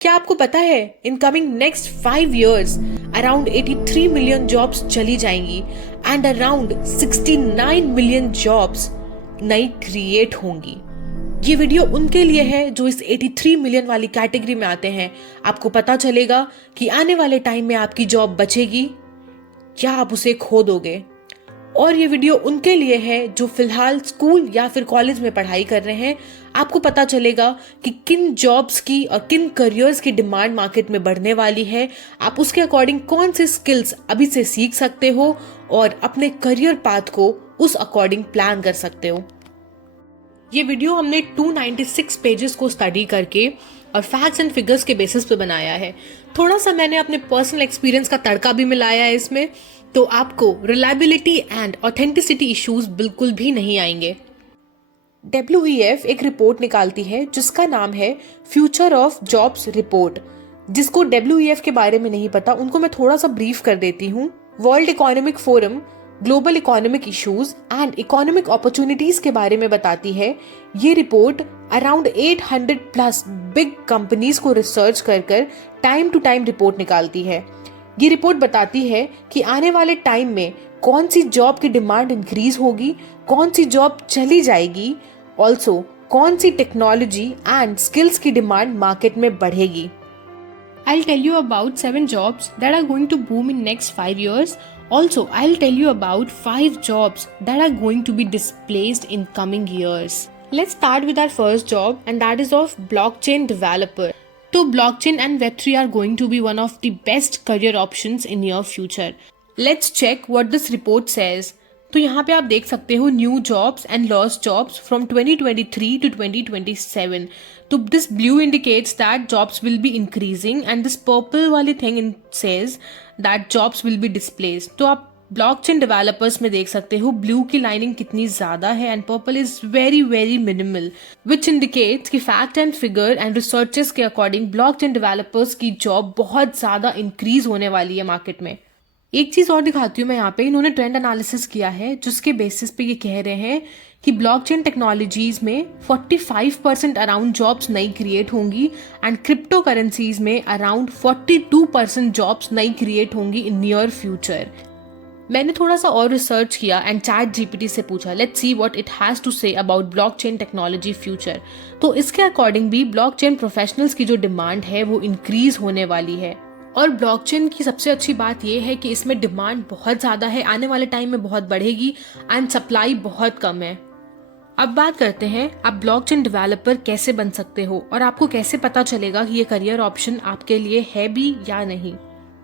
क्या आपको पता है in coming next 5 years around 83 million jobs चली जाएंगी एंड अराउंड 69 मिलियन जॉब्स नई क्रिएट होंगी। ये वीडियो उनके लिए है जो इस 83 मिलियन वाली कैटेगरी में आते हैं। आपको पता चलेगा कि आने वाले टाइम में आपकी जॉब बचेगी या आप उसे खो दोगे। और ये वीडियो उनके लिए है जो फिलहाल स्कूल या फिर कॉलेज में पढ़ाई कर रहे हैं। आपको पता चलेगा कि किन जॉब्स की और किन करियर्स की डिमांड मार्केट में बढ़ने वाली है। आप उसके अकॉर्डिंग कौन से स्किल्स अभी से सीख सकते हो और अपने करियर पाथ को उस अकॉर्डिंग प्लान कर सकते हो। ये वीडियो हमने 296 पेजेस को स्टडी करके और फैक्ट्स एंड फिगर्स के बेसिस पे बनाया है। थोड़ा सा मैंने अपने पर्सनल एक्सपीरियंस का तड़का भी मिलाया है इसमें, तो आपको रिलायबिलिटी एंड ऑथेंटिसिटी इश्यूज बिल्कुल भी नहीं आएंगे। WEF एक रिपोर्ट निकालती है जिसका नाम है फ्यूचर ऑफ जॉब्स रिपोर्ट। जिसको WEF के बारे में नहीं पता उनको मैं थोड़ा सा ब्रीफ कर देती हूँ। World economic forum global economic issues and economic opportunities के बारे में बताती है। ये report around 800 plus big companies को रिसर्च कर टाइम टू टाइम रिपोर्ट निकालती है। ये रिपोर्ट बताती है कि आने वाले टाइम में कौन सी जॉब की डिमांड इंक्रीज होगी, कौन सी जॉब चली जाएगी, ऑल्सो कौन सी टेक्नोलॉजी एंड स्किल्स की डिमांड मार्केट में बढ़ेगी। I'll tell you about 7 jobs that are going to boom in next 5 years. Also, I'll tell you about 5 jobs that are going to be displaced in coming years. Let's start with our first job, and that is of blockchain developer. So blockchain and Web3 are going to be one of the best career options in your future. Let's check what this report says. तो यहाँ पे आप देख सकते हो new jobs and lost jobs from 2023 to 2027. तो this blue indicates that jobs will be increasing and this purple वाली thing says that jobs will be displaced. तो आप ब्लॉकचेन डेवलपर्स में देख सकते हो ब्लू की लाइनिंग कितनी ज्यादा है and purple is very very minimal, which indicates कि fact and figure and researches के अकॉर्डिंग ब्लॉकचेन डेवलपर्स की जॉब बहुत ज्यादा इंक्रीज होने वाली है मार्केट में। एक चीज और दिखाती हूँ मैं यहाँ पे, इन्होंने ट्रेंड एनालिसिस किया है जिसके बेसिस पे ये कह रहे हैं कि ब्लॉकचेन टेक्नोलॉजीज में 45% अराउंड जॉब्स नई क्रिएट होंगी एंड क्रिप्टो करेंसीज में अराउंड 42% जॉब्स नई क्रिएट होंगी इन नियर फ्यूचर। मैंने थोड़ा सा और रिसर्च किया एंड चैट जीपीटी से पूछा let's see what it has to say about blockchain technology future. तो इसके अकॉर्डिंग भी ब्लॉकचेन प्रोफेशनल्स की जो डिमांड है वो इंक्रीज होने वाली है। और ब्लॉकचेन की सबसे अच्छी बात यह है कि इसमें डिमांड बहुत ज़्यादा है, आने वाले टाइम में बहुत बढ़ेगी एंड सप्लाई बहुत कम है। अब बात करते हैं आप ब्लॉकचेन डेवलपर कैसे बन सकते हो और आपको कैसे पता चलेगा कि ये करियर ऑप्शन आपके लिए है भी या नहीं।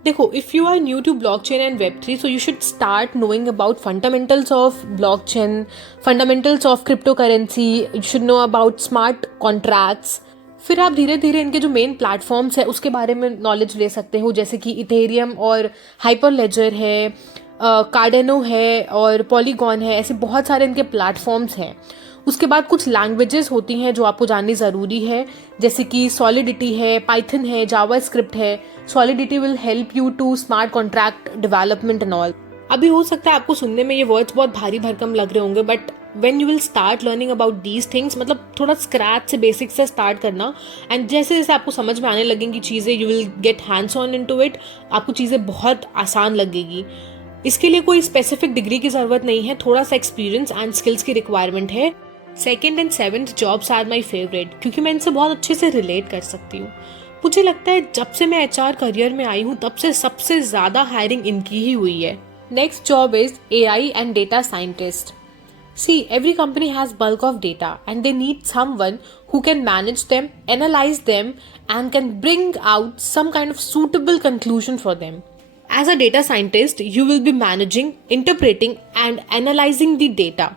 देखो, if you are new to blockchain and वेब3 so you should start knowing about fundamentals of blockchain, fundamentals of crypto currency, you should know about smart contracts. फिर आप धीरे धीरे इनके जो मेन प्लेटफॉर्म्स है उसके बारे में नॉलेज ले सकते हो, जैसे कि इथेरियम और हाइपरलेजर है, कार्डेनो है और पॉलीगॉन है। ऐसे बहुत सारे इनके प्लेटफॉर्म्स हैं। उसके बाद कुछ लैंग्वेजेस होती हैं जो आपको जाननी ज़रूरी है, जैसे कि सॉलिडिटी है, पाइथन है, जावास्क्रिप्ट है। Solidity will help you to smart contract development and all. अभी हो सकता है आपको सुनने में ये वर्ड्स बहुत भारी भरकम लग रहे होंगे, but when you will start learning about these things, मतलब थोड़ा स्क्रैच से बेसिक से स्टार्ट करना एंड जैसे जैसे आपको समझ में आने लगेंगी चीज़ें, you will get hands on into it, आपको चीज़ें बहुत आसान लगेगी। इसके लिए कोई स्पेसिफिक डिग्री की ज़रूरत नहीं है, थोड़ा सा एक्सपीरियंस एंड स्किल्स की रिक्वायरमेंट है। 2nd and 7th jobs are my favourite क्योंकि मैं इनसे बहुत अच्छे से रिलेट कर सकती हूँ। मुझे लगता है जब से मैं HR करियर में आई हूँ तब से सबसे ज़्यादा हायरिंग इनकी ही हुई है। Next job is AI and data scientist. See, every company has bulk of data and they need someone who can manage them, analyze them and can bring out some kind of suitable conclusion for them. As a data scientist, you will be managing, interpreting and analyzing the data.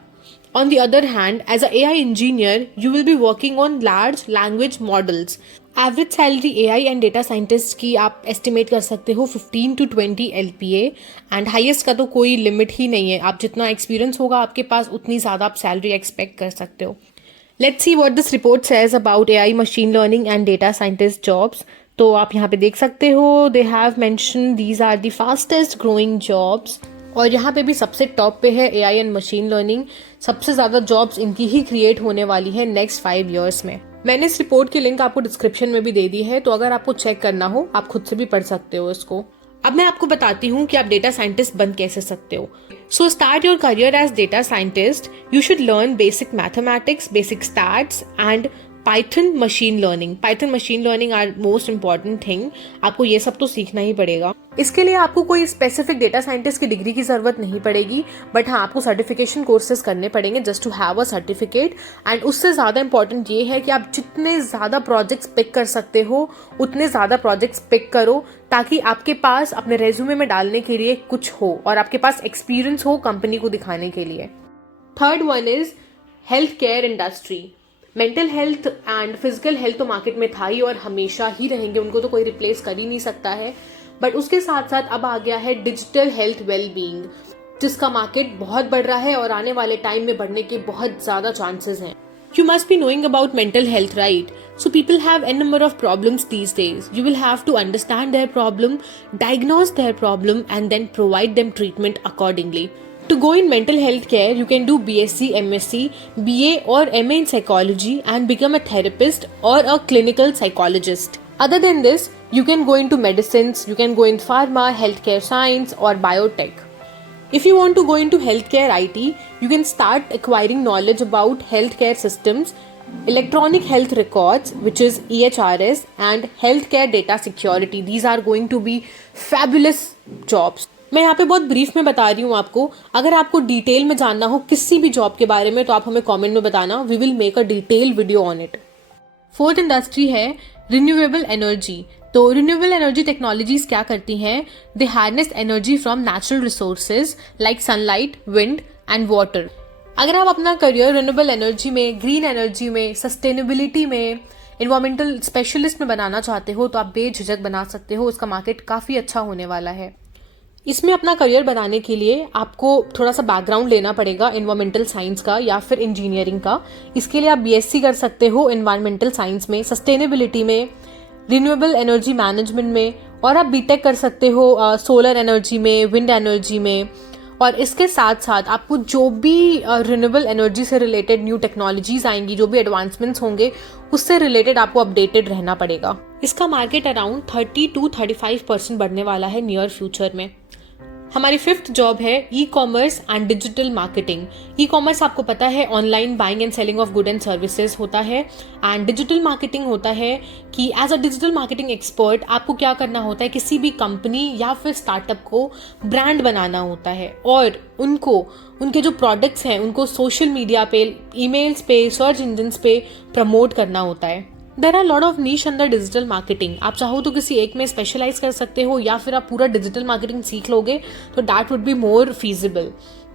On the other hand, as a AI engineer, you will be working on large language models. Average salary AI and data scientist की आप estimate कर सकते हो 15 to 20 LPA and highest का तो कोई limit ही नहीं है। आप जितना एक्सपीरियंस होगा आपके पास उतनी ज़्यादा आप सैलरी एक्सपेक्ट कर सकते हो। Let's see what this report says about AI, machine learning and data scientist jobs. तो आप यहाँ पे देख सकते हो they have mention these are the fastest growing jobs और यहाँ पे भी सबसे टॉप पे है AI एंड मशीन लर्निंग। सबसे ज़्यादा जॉब्स इनकी ही क्रिएट होने वाली है नेक्स्ट 5 years में। मैंने इस रिपोर्ट की लिंक आपको डिस्क्रिप्शन में भी दे दी है, तो अगर आपको चेक करना हो आप खुद से भी पढ़ सकते हो इसको। अब मैं आपको बताती हूँ कि आप डेटा साइंटिस्ट बन कैसे सकते हो। So start your career as data scientist, you should learn basic mathematics, basic stats and Python machine learning. Python machine learning are most important thing. आपको ये सब तो सीखना ही पड़ेगा। इसके लिए आपको कोई स्पेसिफिक डेटा साइंटिस्ट की डिग्री की जरूरत नहीं पड़ेगी, बट हाँ आपको सर्टिफिकेशन कोर्सेज करने पड़ेंगे just to have a certificate. And उससे ज़्यादा इंपॉर्टेंट ये है कि आप जितने ज़्यादा प्रोजेक्ट्स पिक कर सकते हो उतने ज़्यादा प्रोजेक्ट्स पिक करो, ताकि आपके पास अपने रेज्यूमे में डालने के लिए कुछ हो और आपके पास एक्सपीरियंस हो कंपनी को दिखाने के लिए। Third one is health care industry. Mental health and physical health तो मार्केट में था ही और हमेशा ही रहेंगे, उनको तो कोई रिप्लेस कर ही नहीं सकता है। बट उसके साथ साथ अब आ गया है डिजिटल हेल्थ वेल बीइंग, जिसका मार्केट बहुत बढ़ रहा है और आने वाले टाइम में बढ़ने के बहुत ज्यादा चांसेस हैं। You must be knowing about mental health, right? So people have n number of problems these days. You will have to understand their problem, diagnose their problem, and then provide them treatment accordingly. To go in mental health care, you can do BSc, MSc, BA or MA in psychology and become a therapist or a clinical psychologist. Other than this, you can go into medicines, you can go in pharma, healthcare science or biotech. If you want to go into healthcare IT, you can start acquiring knowledge about healthcare systems, electronic health records, which is EHRS, and healthcare data security. These are going to be fabulous jobs. मैं यहाँ पे बहुत brief में बता रही हूँ आपको। अगर आपको डिटेल में जानना हो किसी भी जॉब के बारे में तो आप हमें कमेंट में बताना, we will make a detail video on it. Fourth industry है रिन्यूएबल एनर्जी। तो रिन्यूएबल एनर्जी टेक्नोलॉजीज क्या करती हैं? They harness energy from natural resources like sunlight, wind and water. अगर आप अपना करियर रिन्यूएबल एनर्जी में, ग्रीन एनर्जी में, सस्टेनेबिलिटी में, इन्वायरमेंटल स्पेशलिस्ट में बनाना चाहते हो तो आप बेझिझक बना सकते हो। इसका मार्केट काफ़ी अच्छा होने वाला है। इसमें अपना करियर बनाने के लिए आपको थोड़ा सा बैकग्राउंड लेना पड़ेगा इन्वायरमेंटल साइंस का या फिर इंजीनियरिंग का। इसके लिए आप बीएससी कर सकते हो इन्वायरमेंटल साइंस में, सस्टेनेबिलिटी में, रिन्यूएबल एनर्जी मैनेजमेंट में, और आप बीटेक कर सकते हो सोलर एनर्जी में, विंड एनर्जी में। और इसके साथ साथ आपको जो भी रिन्यूएबल एनर्जी से रिलेटेड न्यू टेक्नोलॉजीज आएंगी, जो भी एडवांसमेंट्स होंगे, उससे रिलेटेड आपको अपडेटेड रहना पड़ेगा। इसका मार्केट अराउंड 30 to 35% बढ़ने वाला है नियर फ्यूचर में। हमारी फिफ्थ जॉब है e commerce and digital marketing. E commerce आपको पता है online buying and selling of good and services होता है, एंड डिजिटल मार्केटिंग होता है कि as a digital marketing expert आपको क्या करना होता है, किसी भी कंपनी या फिर स्टार्टअप को ब्रांड बनाना होता है और उनके जो प्रोडक्ट्स हैं उनको सोशल मीडिया पे, ईमेल्स पे, सर्च इंजन्स पे प्रमोट करना होता है। There are lot of niche under digital marketing. आप चाहो तो किसी एक में स्पेशलाइज कर सकते हो या फिर आप पूरा डिजिटल मार्केटिंग सीख लोगे तो that would be more feasible.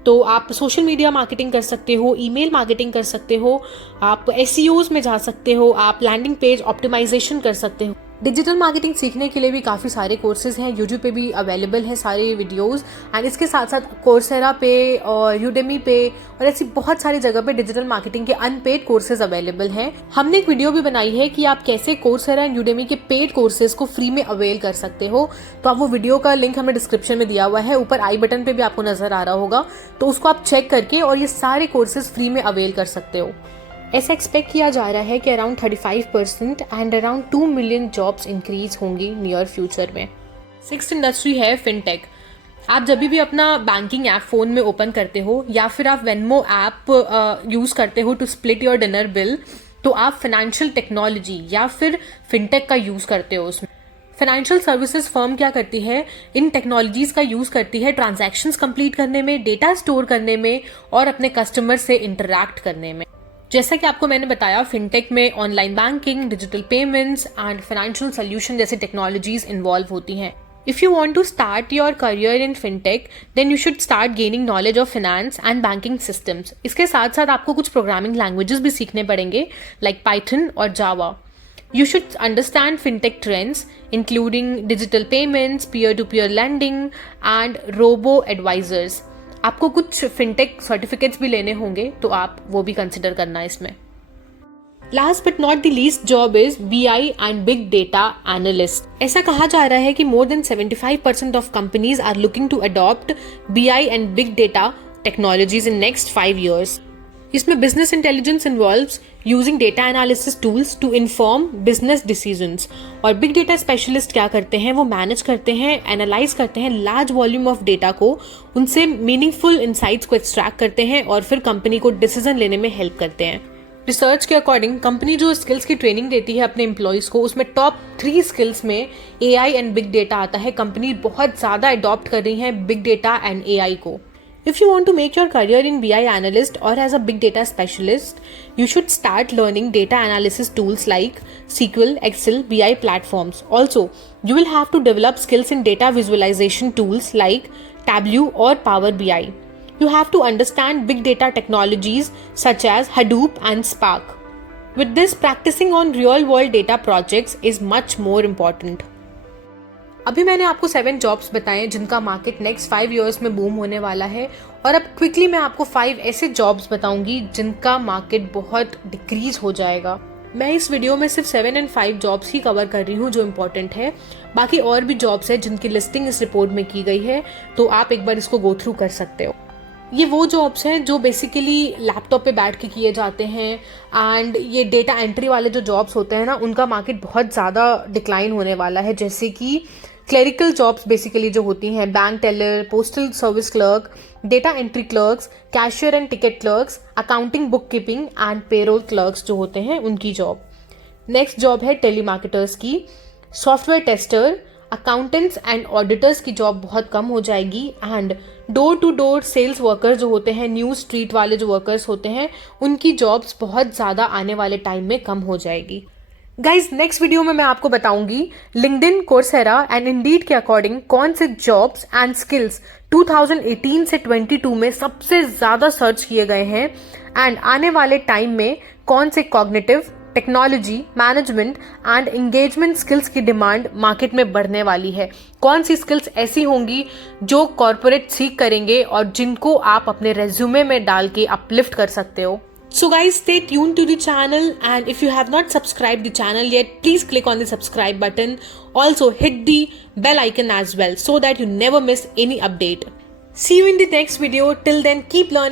तो आप सोशल मीडिया मार्केटिंग कर सकते हो, ईमेल मार्केटिंग कर सकते हो, आप एसईओज में जा सकते हो, आप लैंडिंग पेज ऑप्टिमाइजेशन कर सकते हो। डिजिटल मार्केटिंग सीखने के लिए भी काफ़ी सारे कोर्सेज हैं, यूट्यूब पे भी अवेलेबल है सारे वीडियोस, एंड इसके साथ साथ कोर्सेरा पे और यूडेमी पे और ऐसी बहुत सारी जगह पे डिजिटल मार्केटिंग के अनपेड कोर्सेज अवेलेबल हैं। हमने एक वीडियो भी बनाई है कि आप कैसे कोर्सेरा एंड यूडेमी के पेड कोर्सेज को फ्री में अवेल कर सकते हो। तो आप वो वीडियो का लिंक हमें डिस्क्रिप्शन में दिया हुआ है, ऊपर आई बटन पे भी आपको नजर आ रहा होगा, तो उसको आप चेक करके और ये सारे कोर्सेज फ्री में अवेल कर सकते हो। ऐसा एक्सपेक्ट किया जा रहा है कि around 35% and around 2 million jobs increase होंगी नियर फ्यूचर में। सिक्स्थ इंडस्ट्री है फिनटेक। आप जब भी अपना बैंकिंग ऐप फोन में ओपन करते हो या फिर आप वेनमो ऐप यूज करते हो to split your dinner bill, तो आप फाइनेंशियल टेक्नोलॉजी या फिर फिनटेक का यूज करते हो। उसमें फाइनेंशियल सर्विसेज फर्म क्या करती है, इन टेक्नोलॉजीज का यूज करती है ट्रांजैक्शंस कंप्लीट करने में, डेटा स्टोर करने में और अपने कस्टमर से इंटरैक्ट करने में। जैसा कि आपको मैंने बताया, फिनटेक में online banking, digital payments and financial solution जैसी टेक्नोलॉजीज इन्वॉल्व होती हैं। If you want to start your career in fintech then you should start gaining knowledge of finance and banking systems. इसके साथ साथ आपको कुछ प्रोग्रामिंग लैंग्वेजेस भी सीखने पड़ेंगे लाइक पाइथन और जावा। You should understand fintech trends including digital payments, peer-to-peer lending and robo-advisors. आपको कुछ फिनटेक सर्टिफिकेट्स भी लेने होंगे तो आप वो भी कंसिडर करना इसमें। Last but not the least job is BI and big data analyst. ऐसा कहा जा रहा है कि more than 75% of companies are looking to adopt BI and big data technologies in next 5 years। इसमें business intelligence involves using data analysis tools to inform business decisions. और big data specialist क्या करते हैं, वो मैनेज करते हैं, analyse करते हैं लार्ज वॉल्यूम ऑफ डेटा को, उनसे मीनिंगफुल इंसाइट्स को एक्सट्रैक्ट करते हैं और फिर कंपनी को डिसीजन लेने में हेल्प करते हैं। रिसर्च के अकॉर्डिंग कंपनी जो स्किल्स की ट्रेनिंग देती है अपने एम्प्लॉयज़ को, उसमें टॉप 3 स्किल्स में AI एंड बिग डेटा आता है। कंपनी बहुत ज़्यादा अडॉप्ट कर रही है बिग डेटा एंड AI को। If you want to make your career in BI analyst or as a big data specialist, you should start learning data analysis tools like SQL, Excel, BI platforms. Also, you will have to develop skills in data visualization tools like Tableau or Power BI. You have to understand big data technologies such as Hadoop and Spark. With this, practicing on real-world data projects is much more important. अभी मैंने आपको 7 jobs बताए जिनका market next 5 years में boom होने वाला है, और अब क्विकली मैं आपको 5 ऐसे जॉब्स बताऊंगी जिनका मार्केट बहुत डिक्रीज हो जाएगा। मैं इस वीडियो में सिर्फ 7 और 5 जॉब्स ही कवर कर रही हूँ जो इम्पोर्टेंट है। बाकी और भी जॉब्स है जिनकी लिस्टिंग इस रिपोर्ट में की गई है, तो आप एक बार इसको गो थ्रू कर सकते हो। ये वो जॉब्स हैं जो बेसिकली लैपटॉप पे बैठ के किए जाते हैं, एंड ये डेटा एंट्री वाले जो जॉब्स होते हैं ना, उनका मार्केट बहुत ज़्यादा डिक्लाइन होने वाला है। जैसे कि क्लरिकल जॉब्स बेसिकली जो होती हैं, bank teller, postal service clerk, data entry clerks, cashier and ticket clerks, accounting, book keeping and payroll clerks जो होते हैं, उनकी जॉब। नेक्स्ट जॉब है टेलीमार्केटर्स की, software tester, accountants and auditors की जॉब बहुत कम हो जाएगी, and door to door sales workers जो होते हैं, न्यूज स्ट्रीट वाले जो वर्कर्स होते हैं, उनकी जॉब्स बहुत ज़्यादा आने वाले टाइम में कम हो जाएगी। गाइज, नेक्स्ट वीडियो में मैं आपको बताऊंगी लिंक्डइन, कोर्सेरा एंड इंडीड के अकॉर्डिंग कौन से जॉब्स एंड स्किल्स 2018 से 22 में सबसे ज़्यादा सर्च किए गए हैं, एंड आने वाले टाइम में कौन से cognitive, technology, management and engagement skills की डिमांड मार्केट में बढ़ने वाली है। कौन सी स्किल्स ऐसी होंगी जो कॉर्पोरेट सीख करेंगे और जिनको आप अपने रेज्यूमे में डाल के अपलिफ्ट कर सकते हो। So guys, stay tuned to the channel, and if you have not subscribed the channel yet, please click on the subscribe button. Also hit the bell icon as well so that you never miss any update. See you in the next video. Till then, keep learning.